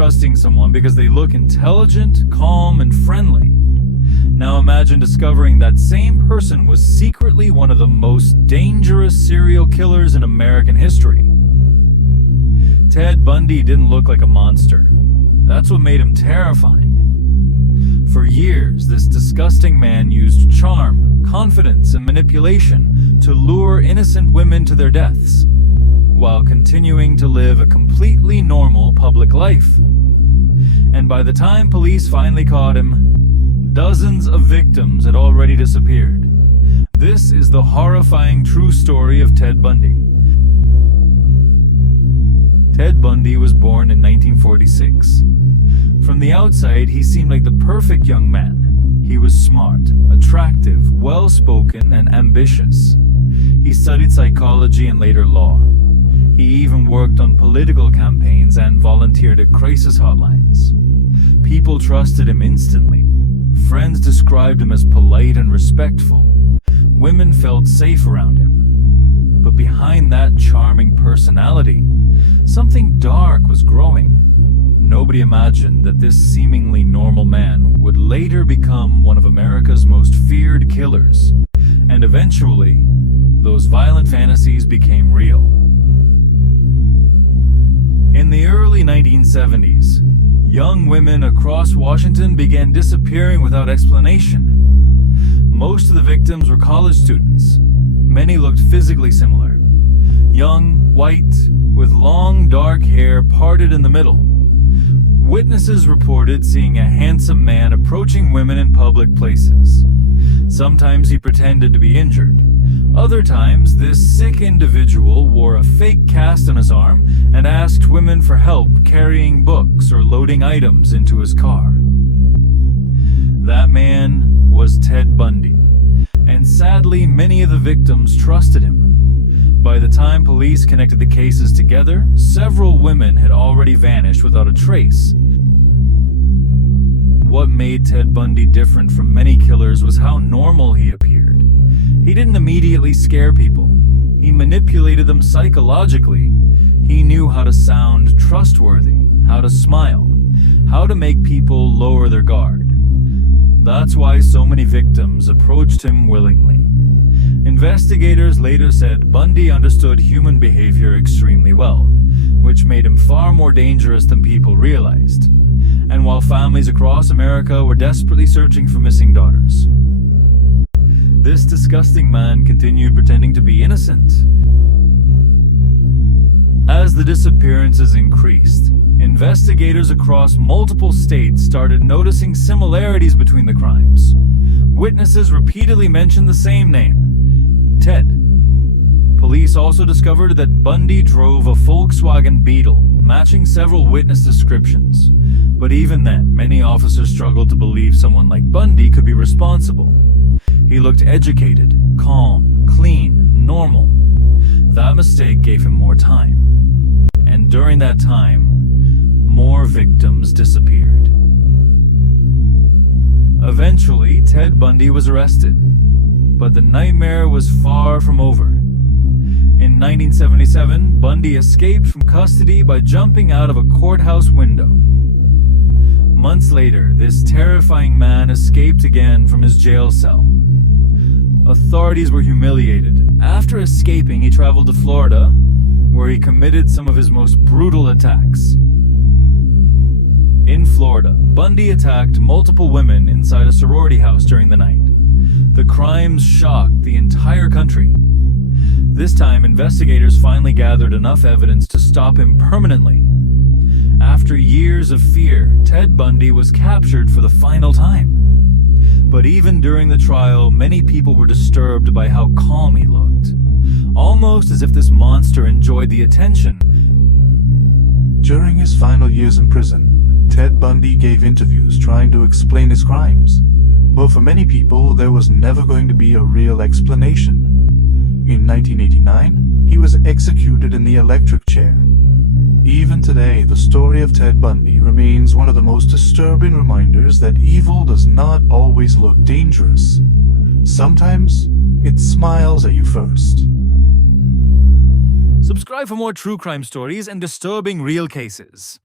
trusting someone because they look intelligent, calm, and friendly. Now imagine discovering that same person was secretly one of the most dangerous serial killers in American history. Ted Bundy didn't look like a monster. That's what made him terrifying. For years, this disgusting man used charm, confidence, and manipulation to lure innocent women to their deaths, while continuing to live a completely normal public life. And by the time police finally caught him, dozens of victims had already disappeared. This is the horrifying true story of Ted Bundy. Ted Bundy was born in 1946. From the outside, he seemed like the perfect young man. He was smart, attractive, well-spoken, and ambitious. He studied psychology and later law. He even worked on political campaigns and volunteered at crisis hotlines. People trusted him instantly. Friends described him as polite and respectful. Women felt safe around him. But behind that charming personality, something dark was growing. Nobody imagined that this seemingly normal man would later become one of America's most feared killers. And eventually, those violent fantasies became real. In the early 1970s, young women across Washington began disappearing without explanation. Most of the victims were college students. Many looked physically similar. Young, white, with long dark hair parted in the middle. Witnesses reported seeing a handsome man approaching women in public places. Sometimes he pretended to be injured. Other times, this sick individual wore a fake cast on his arm and asked women for help carrying books or loading items into his car. That man was Ted Bundy, and sadly, many of the victims trusted him. By the time police connected the cases together, several women had already vanished without a trace. What made Ted Bundy different from many killers was how normal he appeared. He didn't immediately scare people. He manipulated them psychologically. He knew how to sound trustworthy, how to smile, how to make people lower their guard. That's why so many victims approached him willingly. Investigators later said Bundy understood human behavior extremely well, which made him far more dangerous than people realized. And while families across America were desperately searching for missing daughters, this disgusting man continued pretending to be innocent. As the disappearances increased, investigators across multiple states started noticing similarities between the crimes. Witnesses repeatedly mentioned the same name, Ted. Police also discovered that Bundy drove a Volkswagen Beetle, matching several witness descriptions. But even then, many officers struggled to believe someone like Bundy could be responsible. He looked educated, calm, clean, normal. That mistake gave him more time. And during that time, more victims disappeared. Eventually, Ted Bundy was arrested. But the nightmare was far from over. In 1977, Bundy escaped from custody by jumping out of a courthouse window. Months later, this terrifying man escaped again from his jail cell. Authorities were humiliated. After escaping, he traveled to Florida, where he committed some of his most brutal attacks. In Florida, Bundy attacked multiple women inside a sorority house during the night. The crimes shocked the entire country. This time, investigators finally gathered enough evidence to stop him permanently. After years of fear, Ted Bundy was captured for the final time. But even during the trial, many people were disturbed by how calm he looked. Almost as if this monster enjoyed the attention. During his final years in prison, Ted Bundy gave interviews trying to explain his crimes. But for many people, there was never going to be a real explanation. In 1989, he was executed in the electric chair. Even today, the story of Ted Bundy remains one of the most disturbing reminders that evil does not always look dangerous. Sometimes, it smiles at you first. Subscribe for more true crime stories and disturbing real cases.